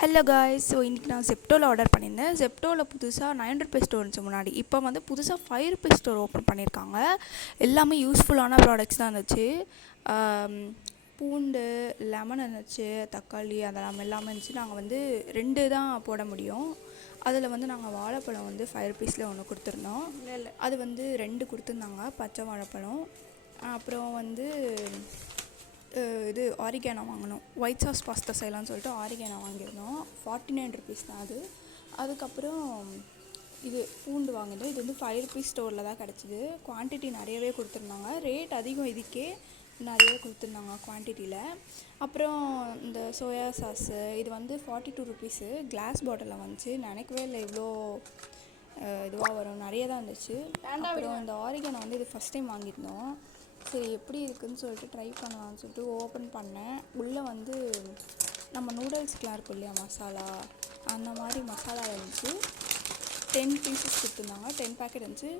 Hello guys. So இன்றைக்கி நான் ஜெப்டோவில் order பண்ணியிருந்தேன். ஜெப்டோவில் புதுசாக 9 ருபீஸ் ஸ்டோர் இருந்துச்சு முன்னாடி. இப்போ வந்து புதுசாக 5 ருபீஸ் ஸ்டோர் ஓப்பன் பண்ணியிருக்காங்க. எல்லாமே யூஸ்ஃபுல்லான ப்ராடக்ட்ஸ் தான் இருந்துச்சு. பூண்டு, லெமன் இருந்துச்சு, தக்காளி அதெல்லாம் எல்லாமே இருந்துச்சு. நாங்கள் வந்து 2 தான் போட முடியும். அதில் வந்து நாங்கள் வாழைப்பழம் வந்து 5 ருபீஸில் ஒன்று கொடுத்துருந்தோம். அது வந்து 2 கொடுத்துருந்தாங்க, பச்சை வாழைப்பழம். அப்புறம் வந்து இது ஆரிகானோ வாங்கினோம். ஒயிட் சாஸ் பாஸ்தா செய்யலாம்னு சொல்லிட்டு ஆரிகானோ வாங்கியிருந்தோம். 49 ருபீஸ் தான் அது. அதுக்கப்புறம் இது பூண்டு வாங்கினோம். இது வந்து 5 ருபீஸ் ஸ்டோரில் தான் கிடச்சிது. குவான்டிட்டி நிறையவே கொடுத்துருந்தாங்க. ரேட் அதிகம், இதுக்கே நிறைய கொடுத்துருந்தாங்க குவான்டிட்டியில். அப்புறம் இந்த சோயா சாஸு இது வந்து 42 ருபீஸு. கிளாஸ் பாட்டிலில் வந்துச்சு. நினைக்கவே இல்லை இவ்வளோ இதுவாக வரும். நிறைய தான் இருந்துச்சு. அப்புறம் இந்த ஆரிகானோ வந்து இது ஃபஸ்ட் டைம் வாங்கியிருந்தோம். சரி எப்படி இருக்குதுன்னு சொல்லிட்டு ட்ரை பண்ணலாம்னு சொல்லிட்டு ஓப்பன் பண்ணேன். உள்ளே வந்து நம்ம நூடுல்ஸ்க்கெலாம் இருக்கும் இல்லையா மசாலா, அந்த மாதிரி மசாலா இருந்துச்சு. 10 பீசஸ் கொடுத்துருந்தாங்க. 10 பேக்கெட் இருந்துச்சு.